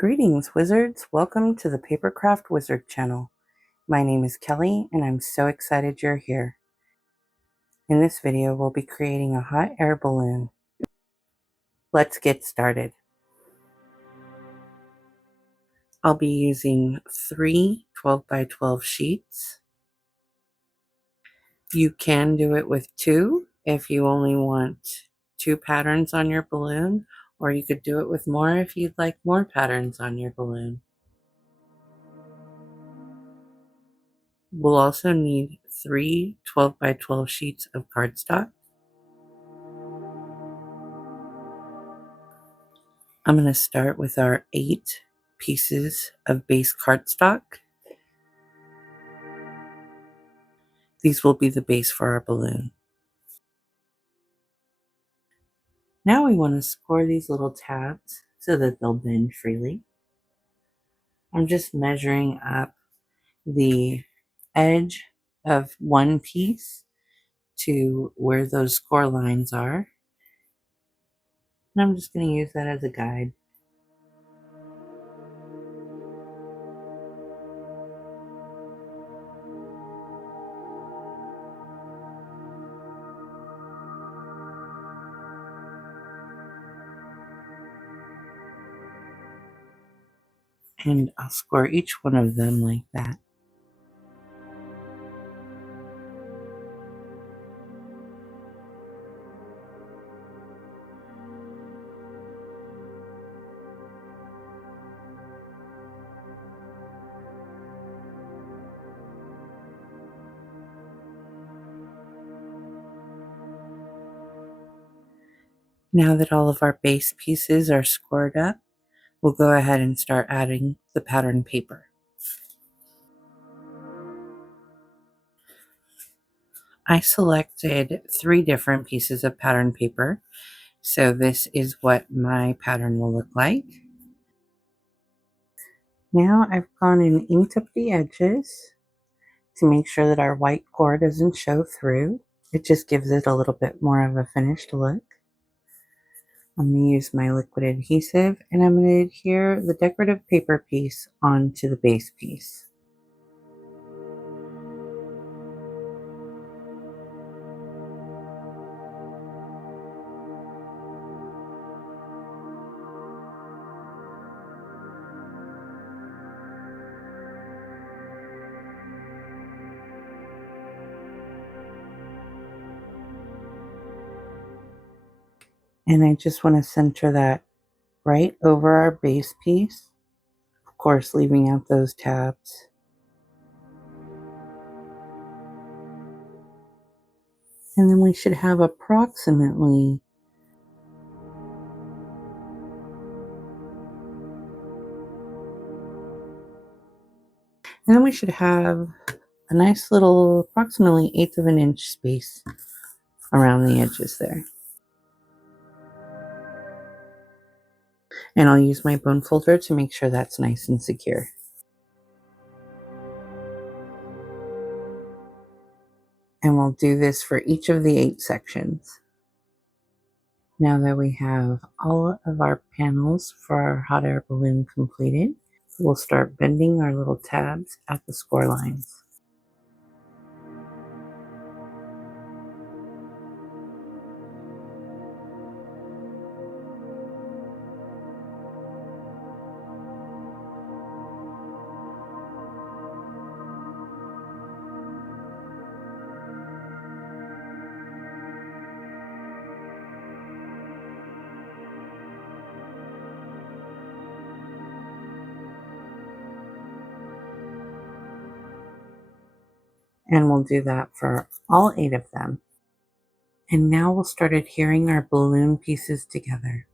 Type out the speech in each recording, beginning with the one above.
Greetings, wizards! Welcome to the Papercraft Wizard channel. My name is Kelly, and I'm so excited you're here. In this video, we'll be creating a hot air balloon. Let's get started. I'll be using 3 12 by 12 sheets. You can do it with 2 if you only want 2 patterns on your balloon, or you could do it with more if you'd like more patterns on your balloon. We'll also need 3 12 by 12 sheets of cardstock. I'm going to start with our 8 pieces of base cardstock. These will be the base for our balloon. Now we want to score these little tabs so that they'll bend freely. I'm just measuring up the edge of one piece to where those score lines are. And I'm just going to use that as a guide. And I'll score each one of them like that. Now that all of our base pieces are scored up, we'll go ahead and start adding the pattern paper. I selected 3 different pieces of pattern paper, so this is what my pattern will look like. Now I've gone and inked up the edges to make sure that our white core doesn't show through. It just gives it a little bit more of a finished look. I'm going to use my liquid adhesive, and I'm going to adhere the decorative paper piece onto the base piece. And I just want to center that right over our base piece, of course leaving out those tabs. And then we should have approximately a nice little approximately 1/8 of an inch space around the edges there. And I'll use my bone folder to make sure that's nice and secure. And we'll do this for each of the 8 sections. Now that we have all of our panels for our hot air balloon completed, we'll start bending our little tabs at the score lines. And we'll do that for all 8 of them. And now we'll start adhering our balloon pieces together.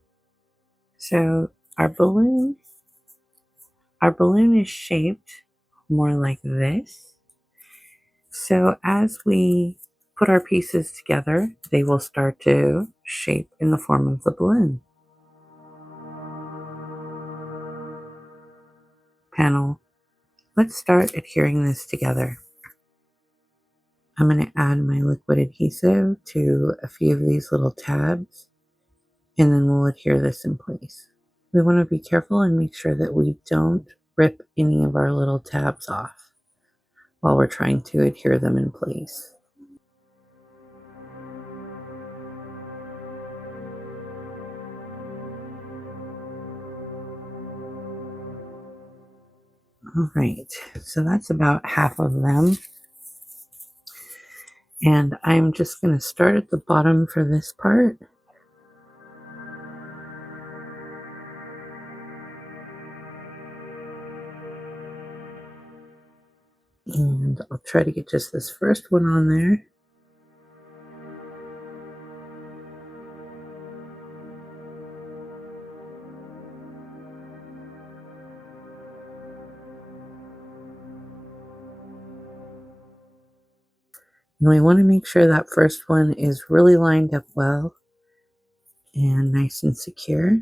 So our balloon is shaped more like this. So as we put our pieces together, they will start to shape in the form of the balloon. Panel. Let's start adhering this together. I'm going to add my liquid adhesive to a few of these little tabs, and then we'll adhere this in place. We want to be careful and make sure that we don't rip any of our little tabs off while we're trying to adhere them in place. All right, so that's about half of them. And I'm just going to start at the bottom for this part. And I'll try to get just this first one on there. And we want to make sure that first one is really lined up well and nice and secure.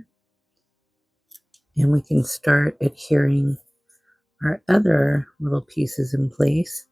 And we can start adhering our other little pieces in place.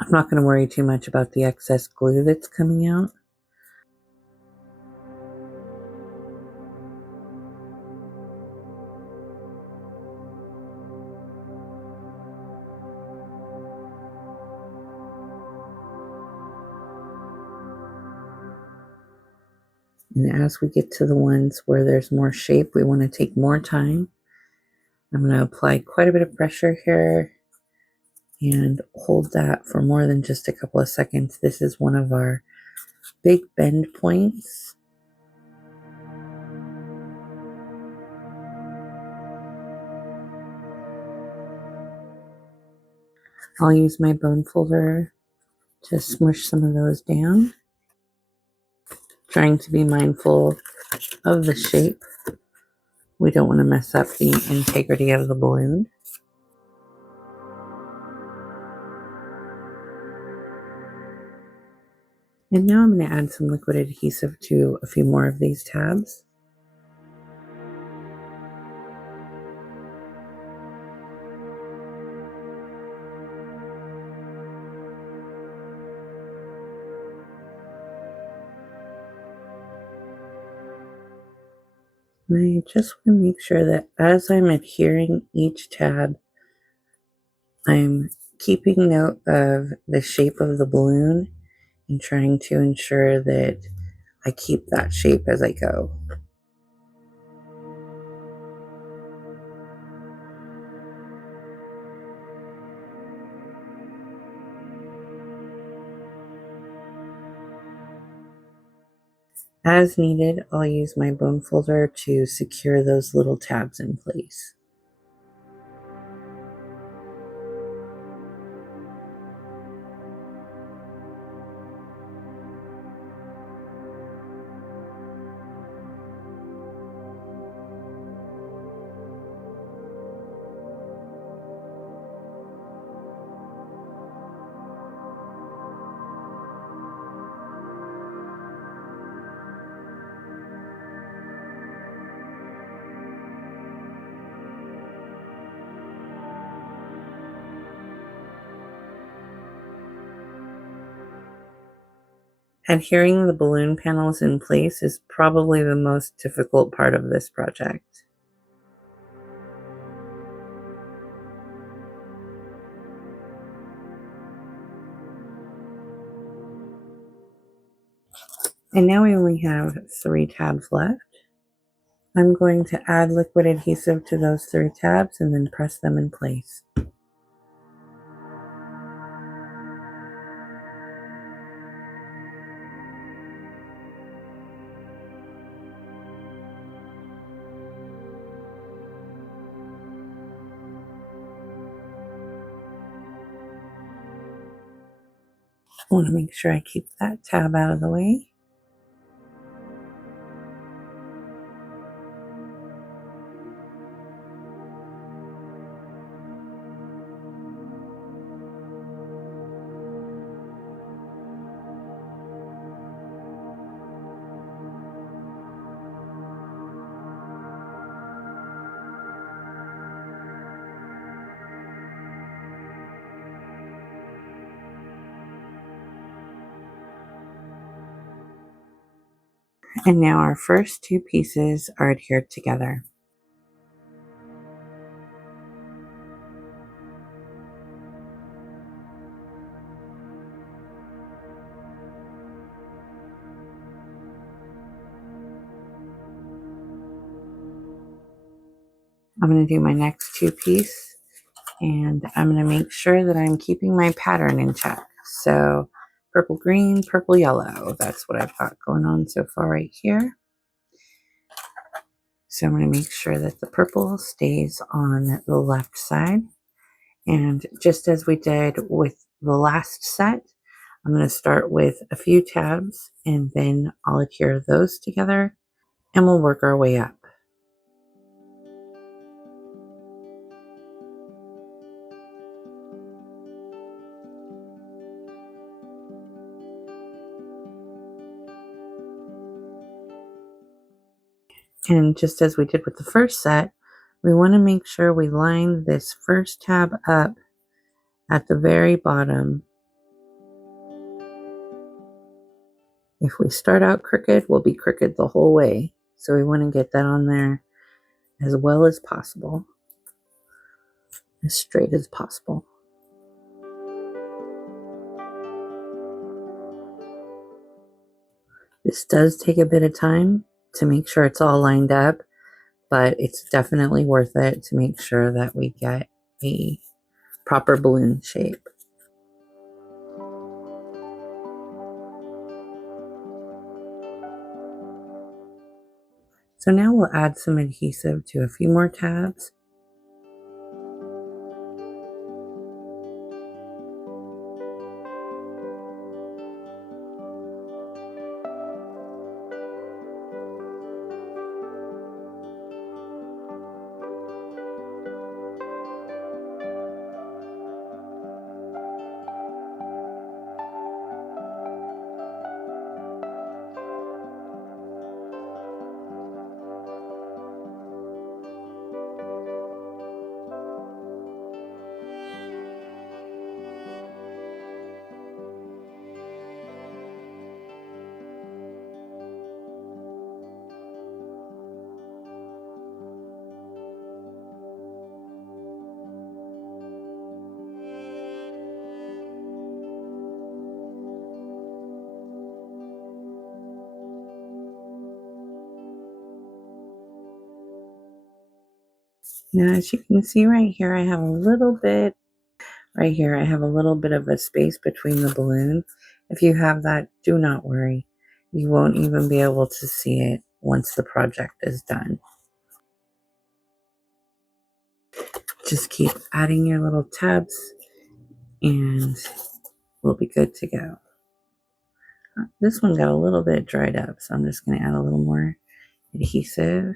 I'm not going to worry too much about the excess glue that's coming out. And as we get to the ones where there's more shape, we want to take more time. I'm going to apply quite a bit of pressure here and hold that for more than just a couple of seconds. This is one of our big bend points. I'll use my bone folder to smush some of those down, trying to be mindful of the shape. We don't want to mess up the integrity of the balloon. And now I'm going to add some liquid adhesive to a few more of these tabs. And I just want to make sure that as I'm adhering each tab, I'm keeping note of the shape of the balloon and trying to ensure that I keep that shape as I go. As needed, I'll use my bone folder to secure those little tabs in place. Adhering the balloon panels in place is probably the most difficult part of this project. And now we only have 3 tabs left. I'm going to add liquid adhesive to those 3 tabs and then press them in place. I want to make sure I keep that tab out of the way. And now our first two pieces are adhered together. I'm going to do my next two pieces, and I'm going to make sure that I'm keeping my pattern in check. So purple, green, purple, yellow. That's what I've got going on so far right here. So I'm going to make sure that the purple stays on the left side. And just as we did with the last set, I'm going to start with a few tabs and then I'll adhere those together and we'll work our way up. And just as we did with the first set, we want to make sure we line this first tab up at the very bottom. If we start out crooked, we'll be crooked the whole way. So we want to get that on there as well as possible, as straight as possible. This does take a bit of time to make sure it's all lined up, but it's definitely worth it to make sure that we get a proper balloon shape. So now we'll add some adhesive to a few more tabs. Now, as you can see right here, I have a little bit, right here, I have a little bit of a space between the balloon. If you have that, do not worry. You won't even be able to see it once the project is done. Just keep adding your little tabs and we'll be good to go. This one got a little bit dried up, so I'm just going to add a little more adhesive.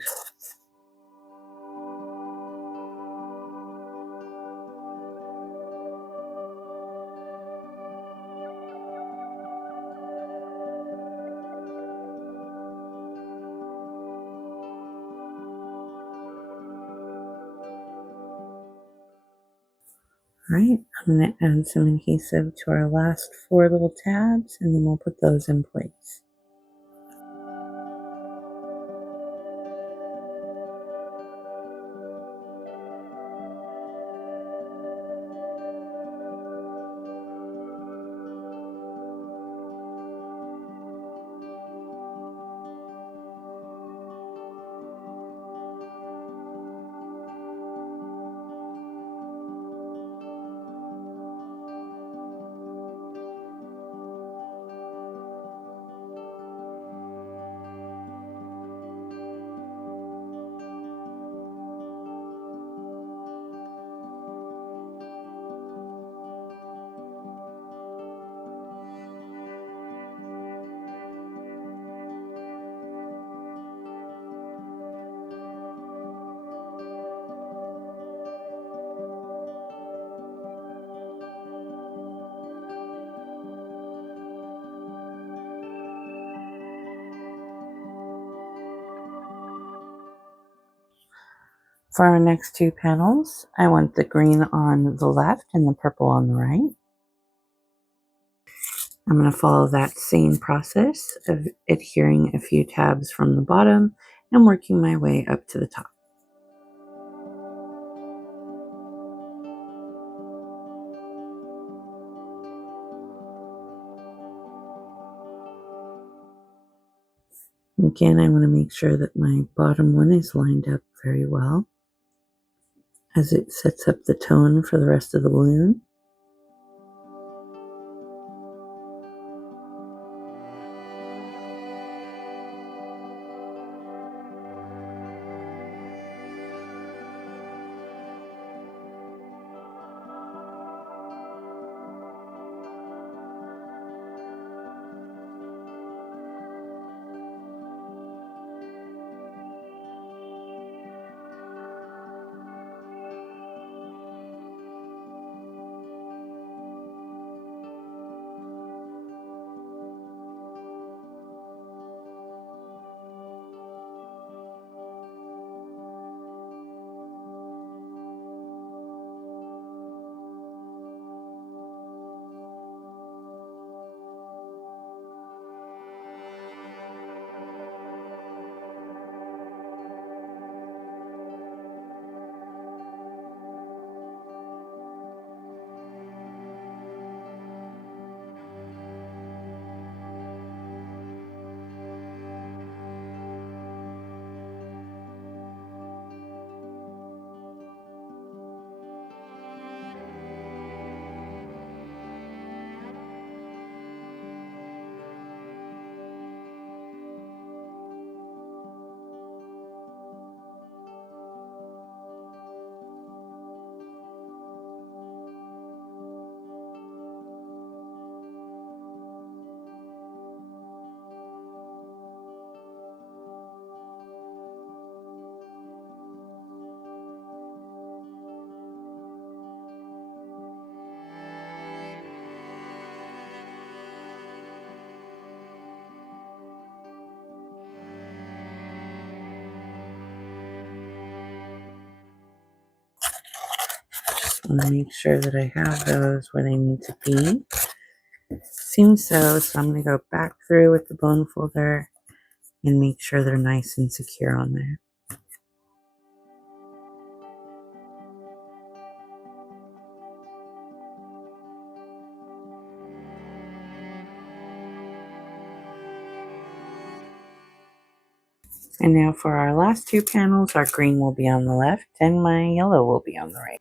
All right, I'm going to add some adhesive to our last 4 little tabs, and then we'll put those in place. For our next 2 panels, I want the green on the left and the purple on the right. I'm going to follow that same process of adhering a few tabs from the bottom and working my way up to the top. Again, I want to make sure that my bottom one is lined up very well as it sets up the tone for the rest of the balloon. Just want to make sure that I have those where they need to be. Seems so I'm going to go back through with the bone folder and make sure they're nice and secure on there. And now for our last two panels, our green will be on the left and my yellow will be on the right.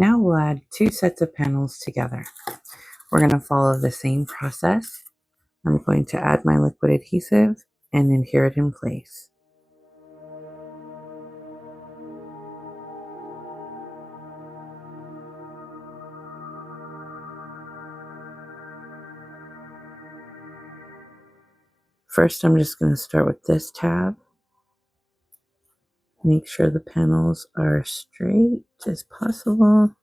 Now we'll add 2 sets of panels together. We're going to follow the same process. I'm going to add my liquid adhesive and adhere it in place. First, I'm just going to start with this tab. Make sure the panels are straight as possible.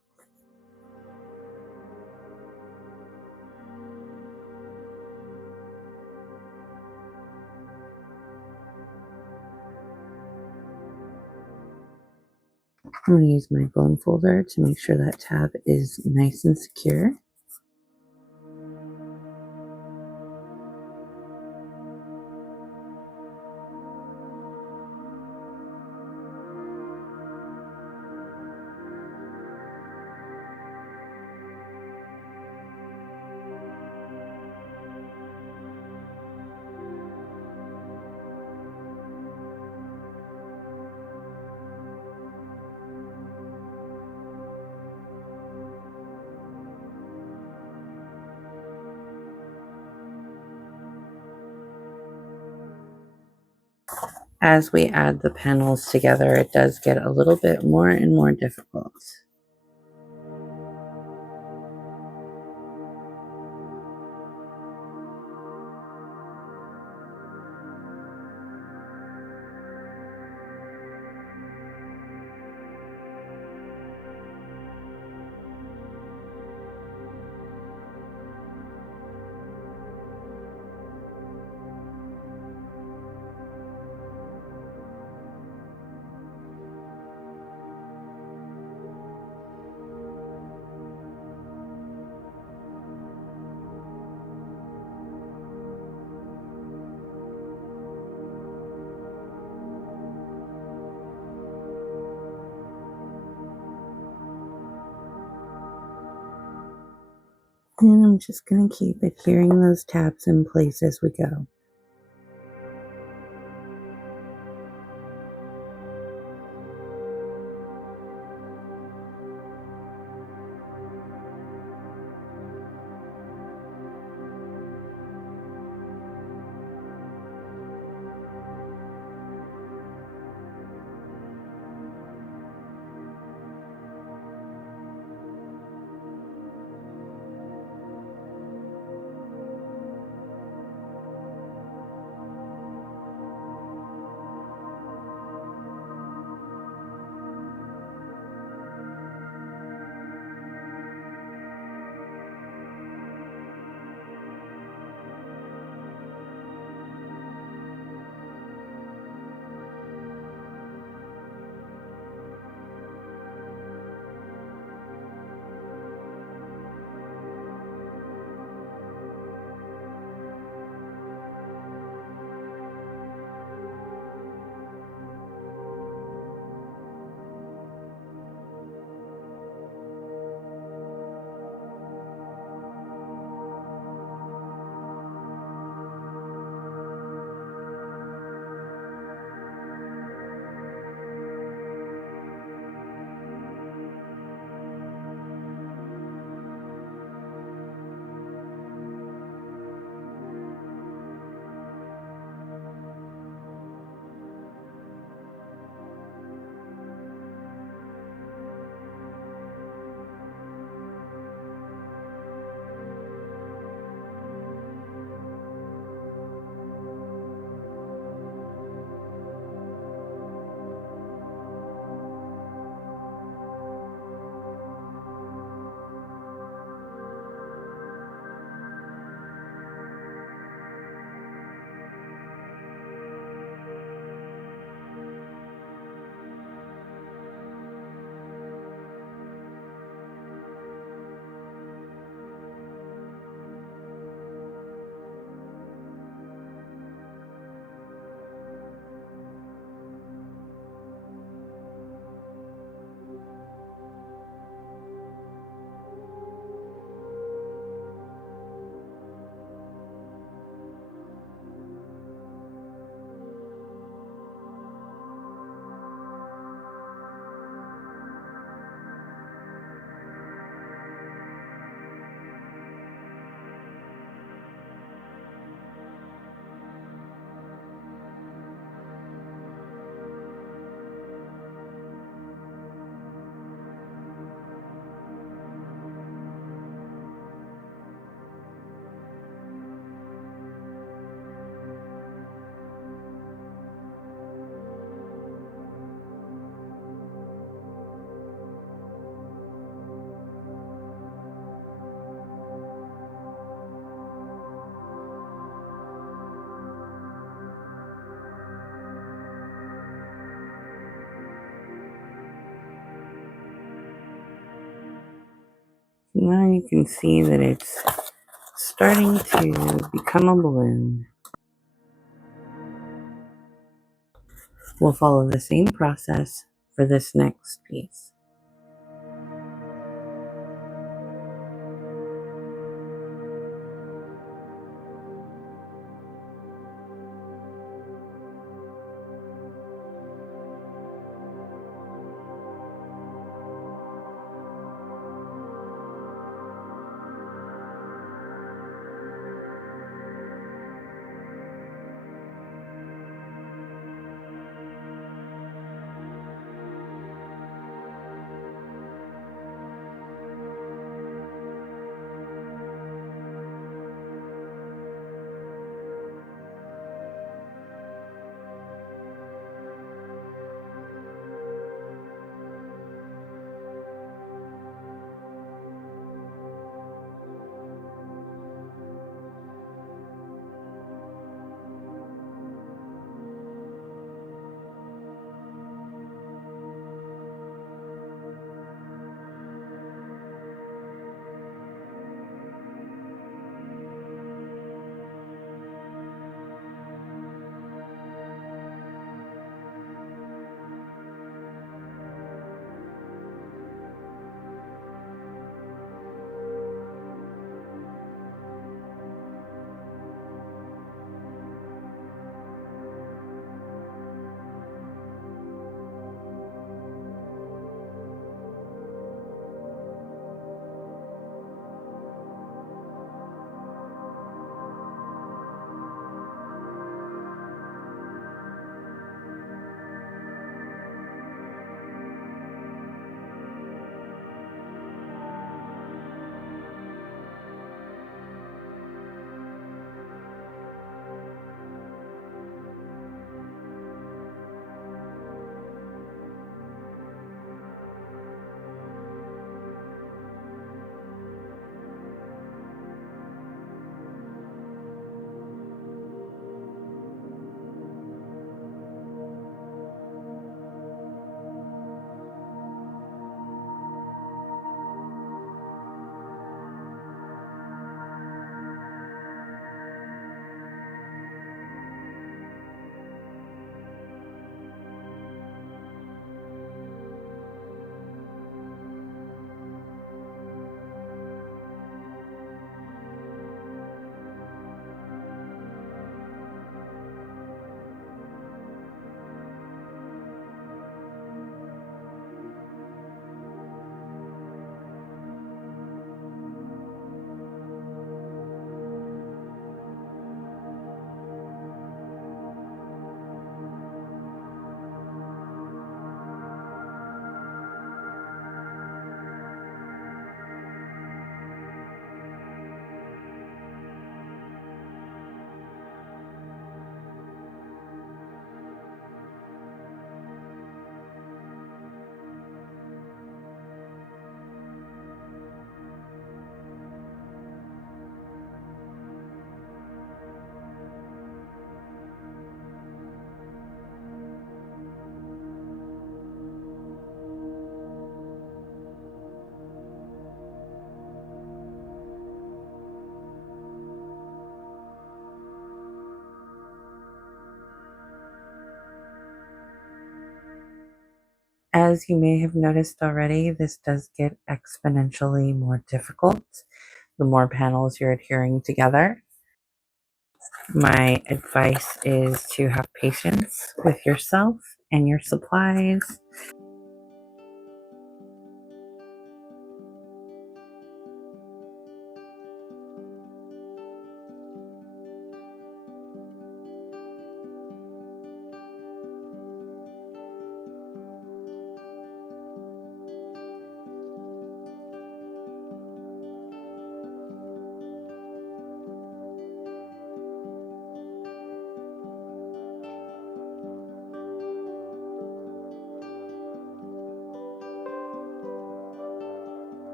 I'm going to use my bone folder to make sure that tab is nice and secure. As we add the panels together, it does get a little bit more and more difficult. And I'm just going to keep adhering those tabs in place as we go. Now you can see that it's starting to become a balloon. We'll follow the same process for this next piece. As you may have noticed already, this does get exponentially more difficult the more panels you're adhering together. My advice is to have patience with yourself and your supplies.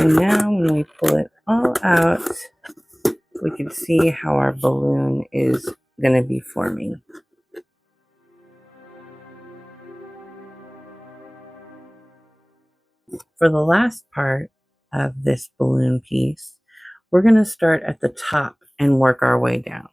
And now when we pull it all out, we can see how our balloon is going to be forming. For the last part of this balloon piece, we're going to start at the top and work our way down.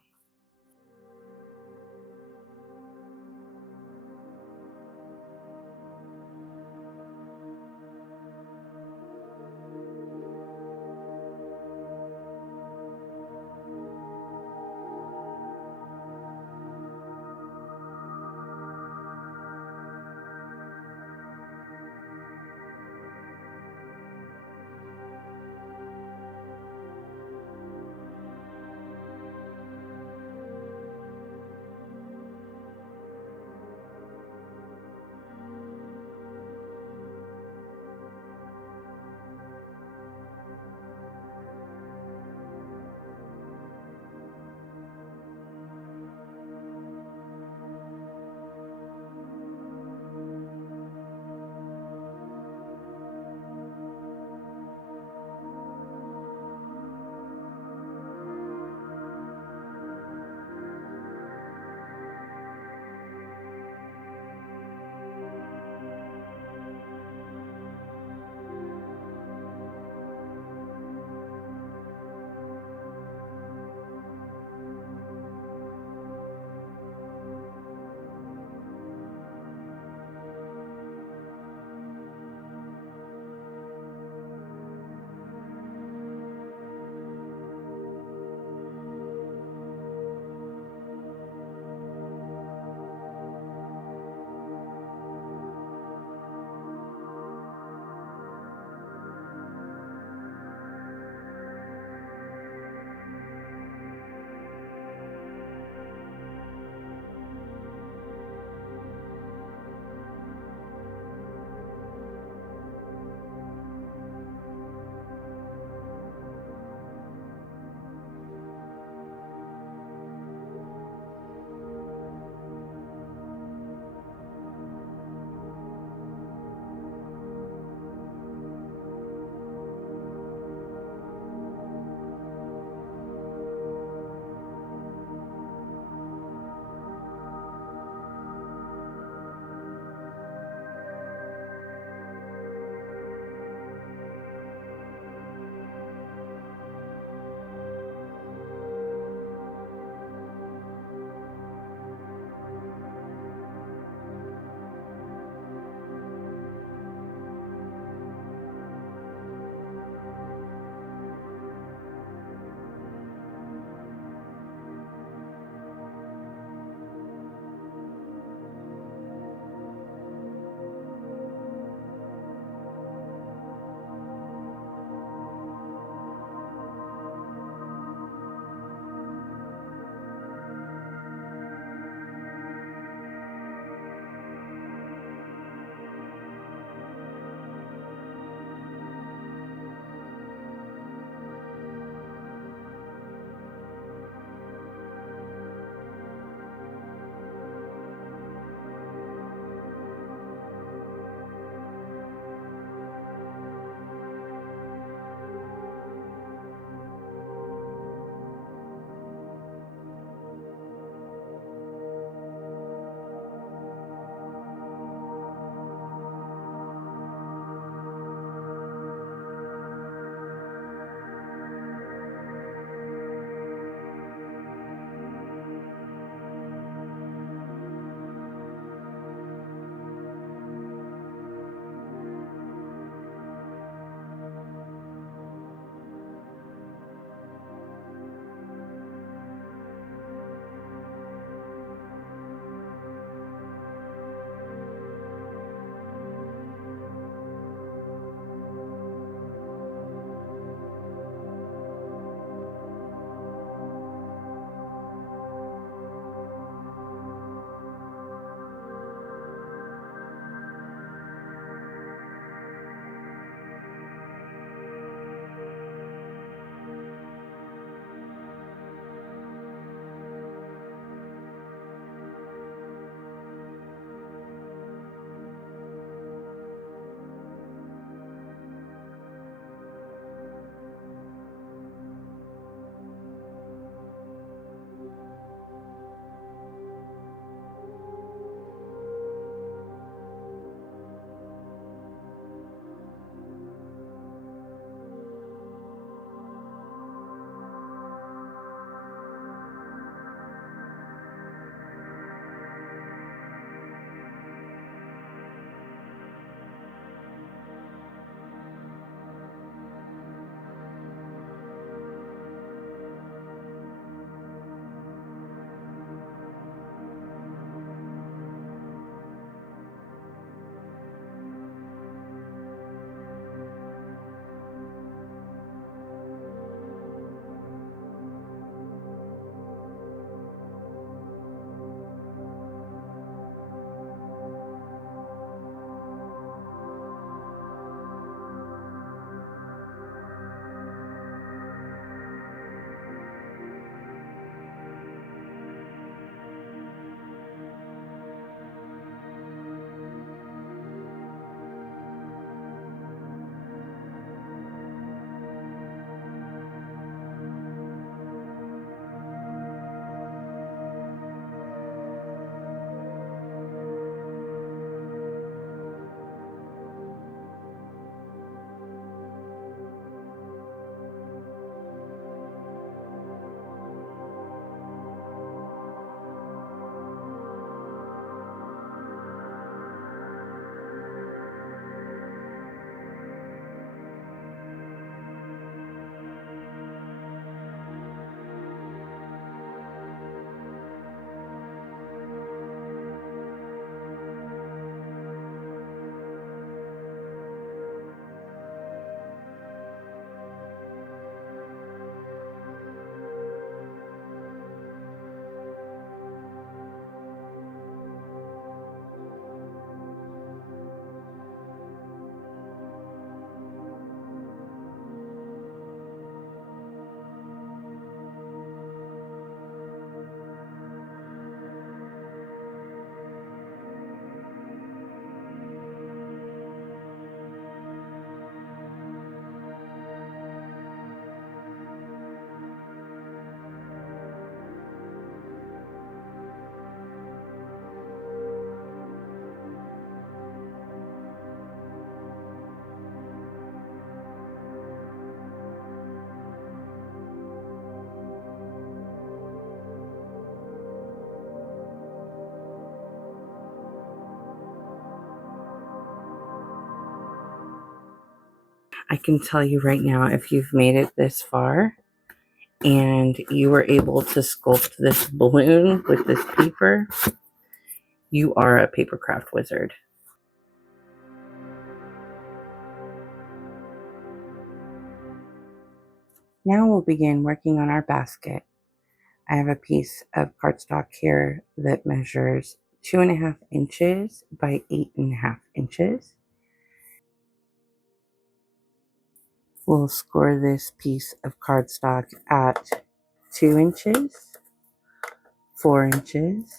I can tell you right now, if you've made it this far and you were able to sculpt this balloon with this paper, you are a paper craft wizard. Now we'll begin working on our basket. I have a piece of cardstock here that measures 2.5 inches by 8.5 inches. We'll score this piece of cardstock at 2 inches, 4 inches,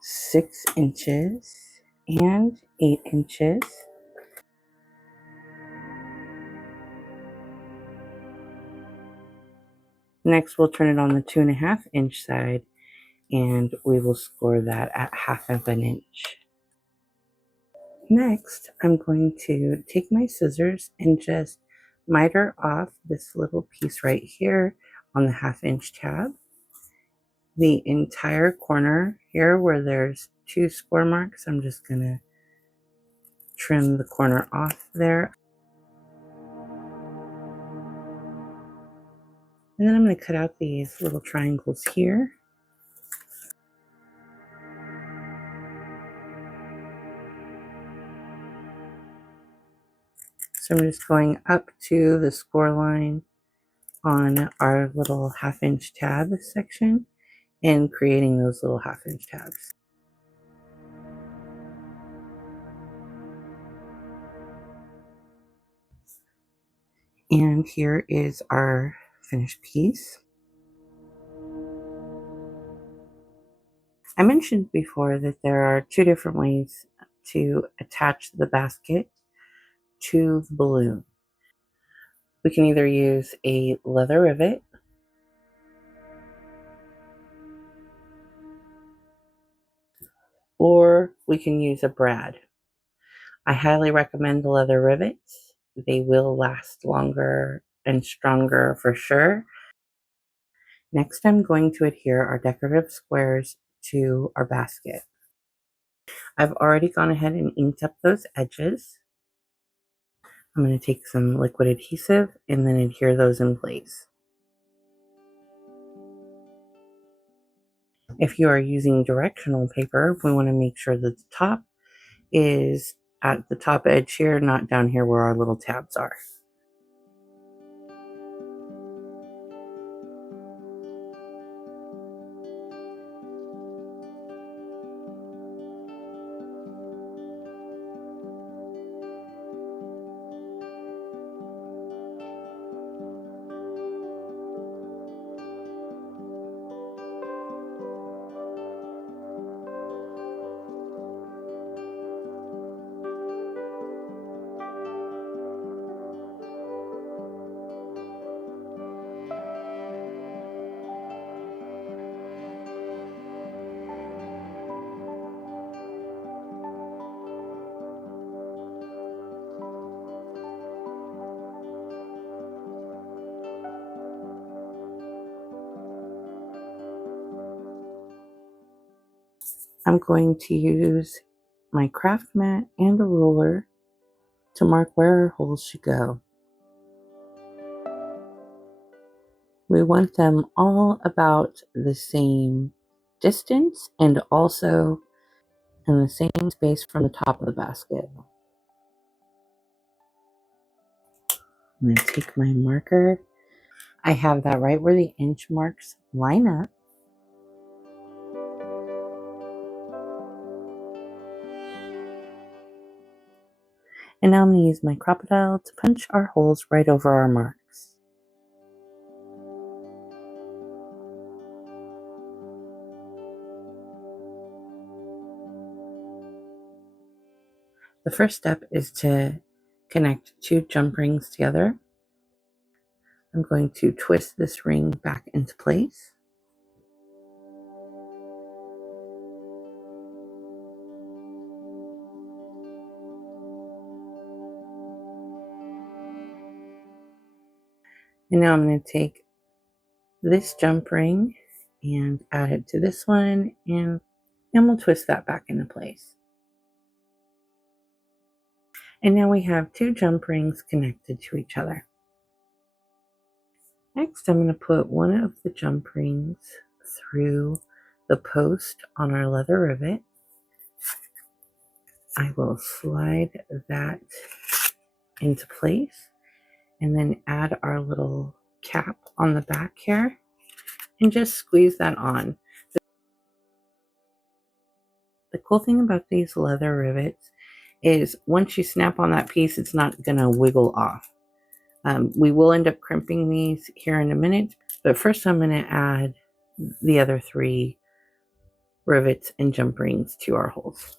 6 inches, and 8 inches. Next, we'll turn it on the 2.5 inch side and we will score that at 1/2 inch. Next, I'm going to take my scissors and just miter off this little piece right here on the 1/2 inch tab. The entire corner here where there's 2 score marks, I'm just going to trim the corner off there. And then I'm going to cut out these little triangles here. So I'm just going up to the score line on our little 1/2 inch tab section and creating those little 1/2 inch tabs. And here is our finished piece. I mentioned before that there are 2 different ways to attach the basket to the balloon. We can either use a leather rivet or we can use a brad. I highly recommend the leather rivets. They will last longer and stronger for sure. Next, I'm going to adhere our decorative squares to our basket. I've already gone ahead and inked up those edges. I'm going to take some liquid adhesive and then adhere those in place. If you are using directional paper, we want to make sure that the top is at the top edge here, not down here where our little tabs are. I'm going to use my craft mat and a ruler to mark where our holes should go. We want them all about the same distance and also in the same space from the top of the basket. I'm going to take my marker. I have that right where the inch marks line up. And now I'm going to use my Crop-A-Dile to punch our holes right over our marks. The first step is to connect 2 jump rings together. I'm going to twist this ring back into place. And now I'm going to take this jump ring and add it to this one, and we'll twist that back into place. And now we have two jump rings connected to each other. Next, I'm going to put one of the jump rings through the post on our leather rivet. I will slide that into place and then add our little cap on the back here and just squeeze that on. The cool thing about these leather rivets is once you snap on that piece, it's not going to wiggle off. We will end up crimping these here in a minute, but first I'm going to add the other 3 rivets and jump rings to our holes.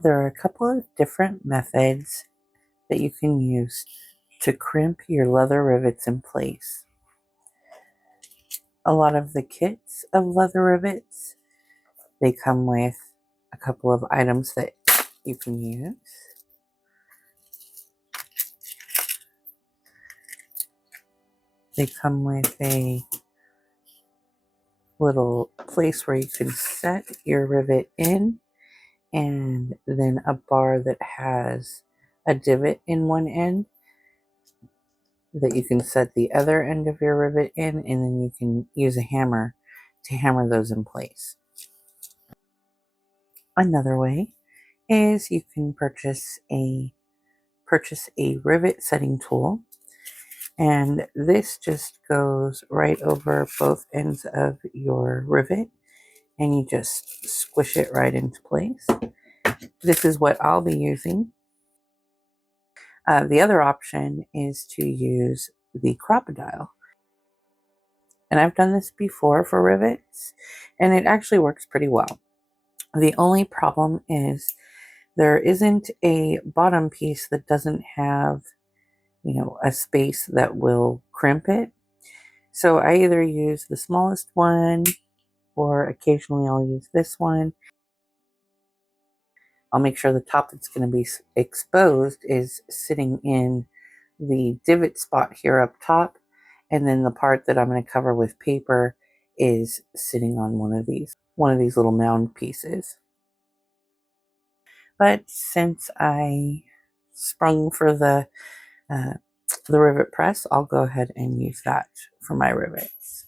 There are a couple of different methods that you can use to crimp your leather rivets in place. A lot of the kits of leather rivets, they come with a couple of items that you can use. They come with a little place where you can set your rivet in, and then a bar that has a divot in one end that you can set the other end of your rivet in, and then you can use a hammer to hammer those in place. Another way is you can purchase a rivet setting tool, and this just goes right over both ends of your rivet and you just squish it right into place. This is what I'll be using. The other option is to use the Crop-A-Dile. And I've done this before for rivets, and it actually works pretty well. The only problem is there isn't a bottom piece that doesn't have, a space that will crimp it. So I either use the smallest one, or occasionally I'll use this one. I'll make sure the top that's going to be exposed is sitting in the divot spot here up top, and then the part that I'm going to cover with paper is sitting on one of these little mound pieces. But since I sprung for the rivet press, I'll go ahead and use that for my rivets.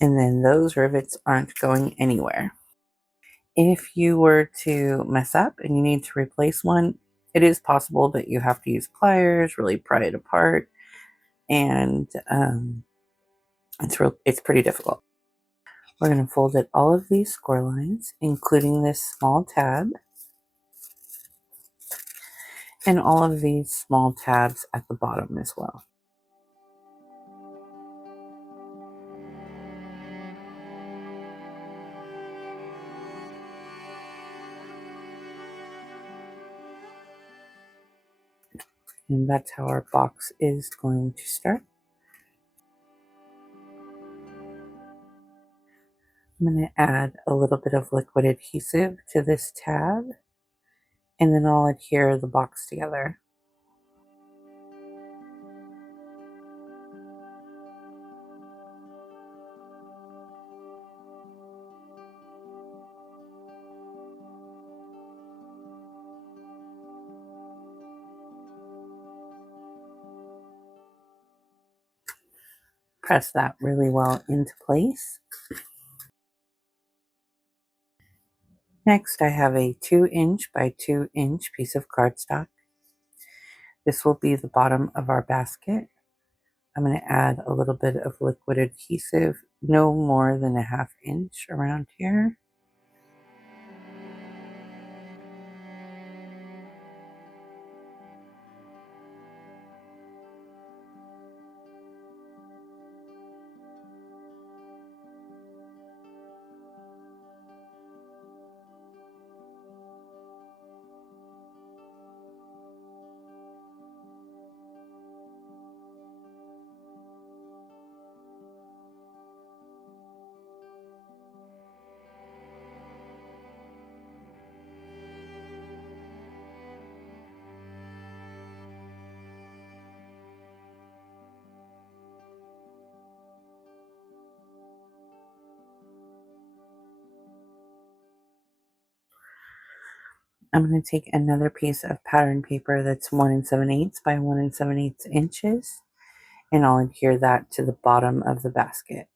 And then those rivets aren't going anywhere. If you were to mess up and you need to replace one, it is possible that you have to use pliers, really pry it apart, and it's pretty difficult. We're going to fold it all of these score lines, including this small tab, and all of these small tabs at the bottom as well. And that's how our box is going to start. I'm going to add a little bit of liquid adhesive to this tab, and then I'll adhere the box together. press that really well into place. Next, I have a 2" by 2" piece of cardstock. This will be the bottom of our basket. I'm going to add a little bit of liquid adhesive, no more than a 1/2 inch around here. I'm going to take another piece of pattern paper that's 1 7/8 by 1 7/8 inches, and I'll adhere that to the bottom of the basket.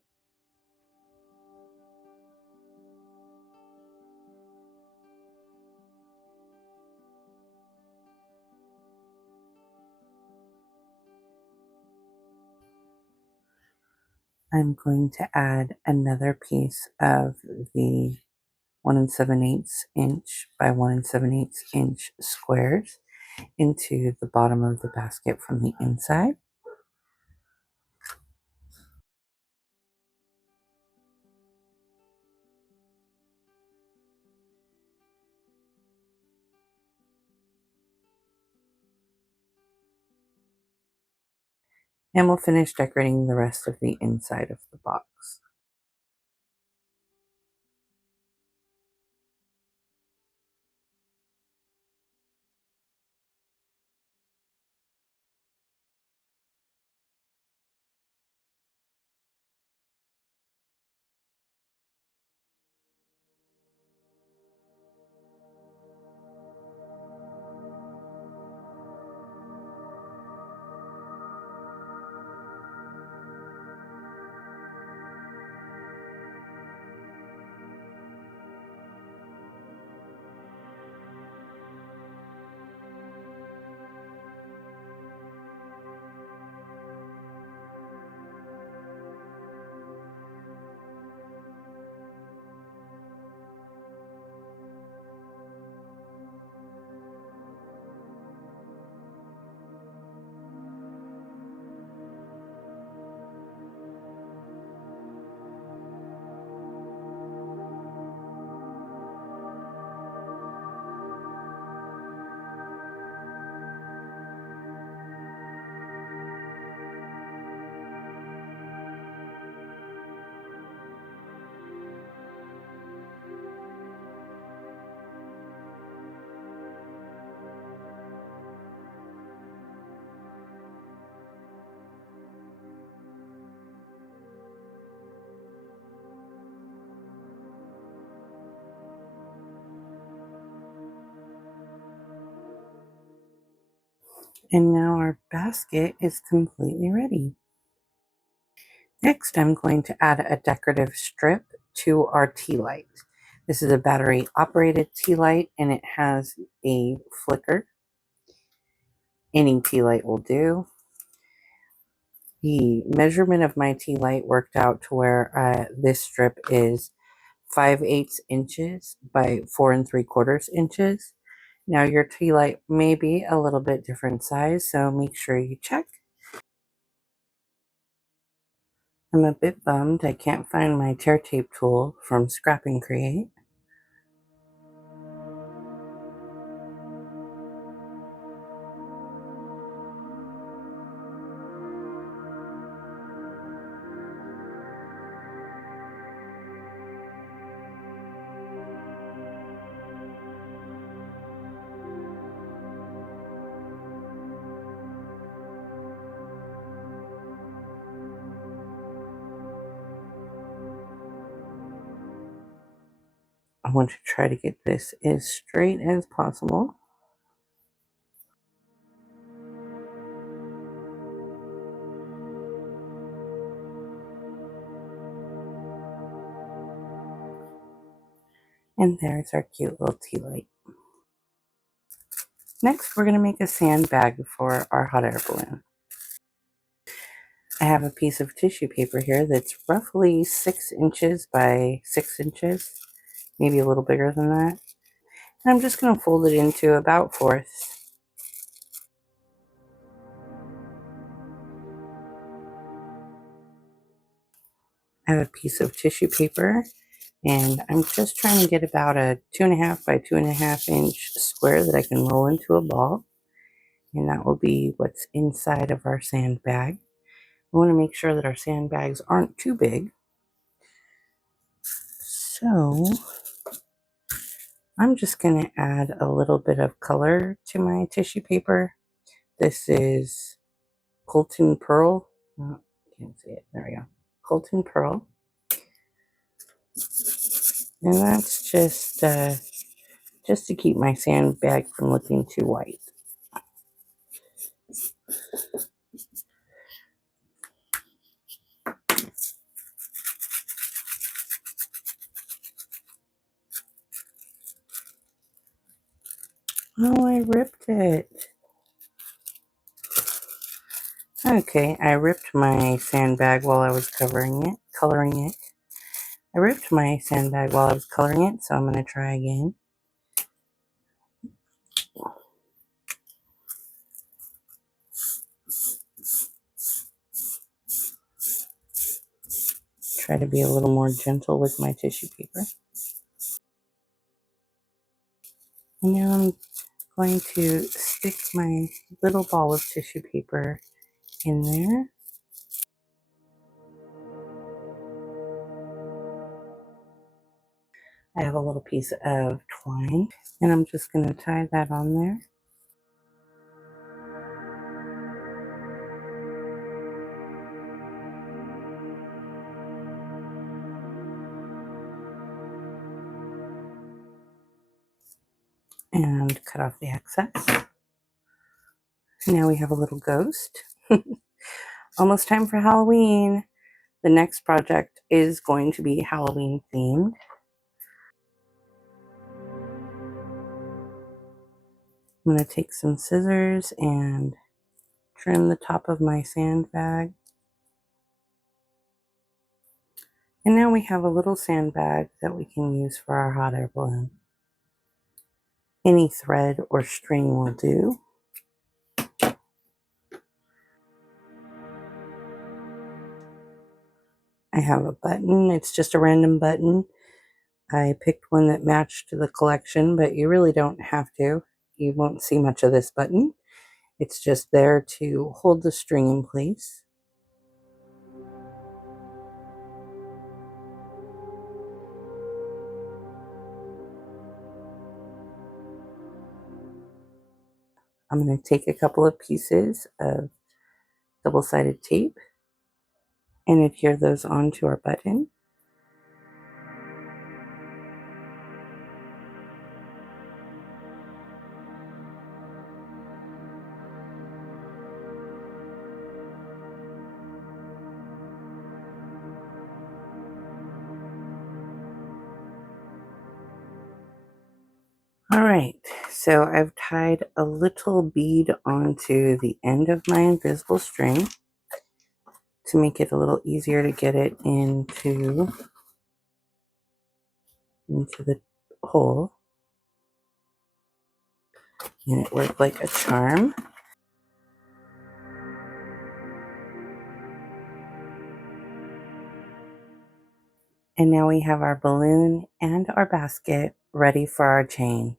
I'm going to add another piece of the 1 7/8 inch by 1 7/8 inch squares into the bottom of the basket from the inside. And we'll finish decorating the rest of the inside of the box. And now our basket is completely ready. Next, I'm going to add a decorative strip to our tea light. This is a battery operated tea light and it has a flicker. Any tea light will do. The measurement of my tea light worked out to where this strip is 5/8 inches by 4 3/4 inches. Now your tea light may be a little bit different size, so make sure you check. I'm a bit bummed I can't find my tear tape tool from Scrap and Create. I want to try to get this as straight as possible. And there's our cute little tea light. Next, we're going to make a sandbag for our hot air balloon. I have a piece of tissue paper here that's roughly 6 inches by 6 inches, maybe a little bigger than that. And I'm just going to fold it into about fourths. I have a piece of tissue paper, and I'm just trying to get about a 2.5 by 2.5 inch square that I can roll into a ball. And that will be what's inside of our sandbag. We want to make sure that our sandbags aren't too big. So I'm just going to add a little bit of color to my tissue paper. This is Colton Pearl. Oh, can't see it. There we go. Colton Pearl. And that's just to keep my sandbag from looking too white. Oh, I ripped it. Okay, I ripped my sandbag while I was coloring it. I ripped my sandbag while I was coloring it, so I'm going to try again. Try to be a little more gentle with my tissue paper. And now I'm going to stick my little ball of tissue paper in there. I have a little piece of twine, and I'm just going to tie that on there. And cut off the excess. Now we have a little ghost. Almost time for Halloween. The next project is going to be Halloween themed. I'm going to take some scissors and trim the top of my sandbag. And now we have a little sandbag that we can use for our hot air balloon. Any thread or string will do. I have a button. It's just a random button. I picked one that matched the collection, but you really don't have to. You won't see much of this button. It's just there to hold the string in place. I'm going to take a couple of pieces of double-sided tape and adhere those onto our button. All right, so I've tied a little bead onto the end of my invisible string to make it a little easier to get it into the hole. And it worked like a charm. And now we have our balloon and our basket ready for our chain.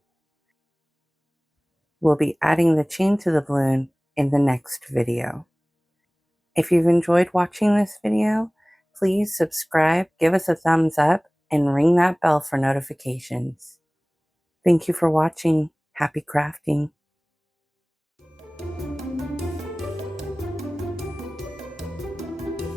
We'll be adding the chain to the balloon in the next video. If you've enjoyed watching this video, please subscribe, give us a thumbs up, and ring that bell for notifications. Thank you for watching. Happy crafting.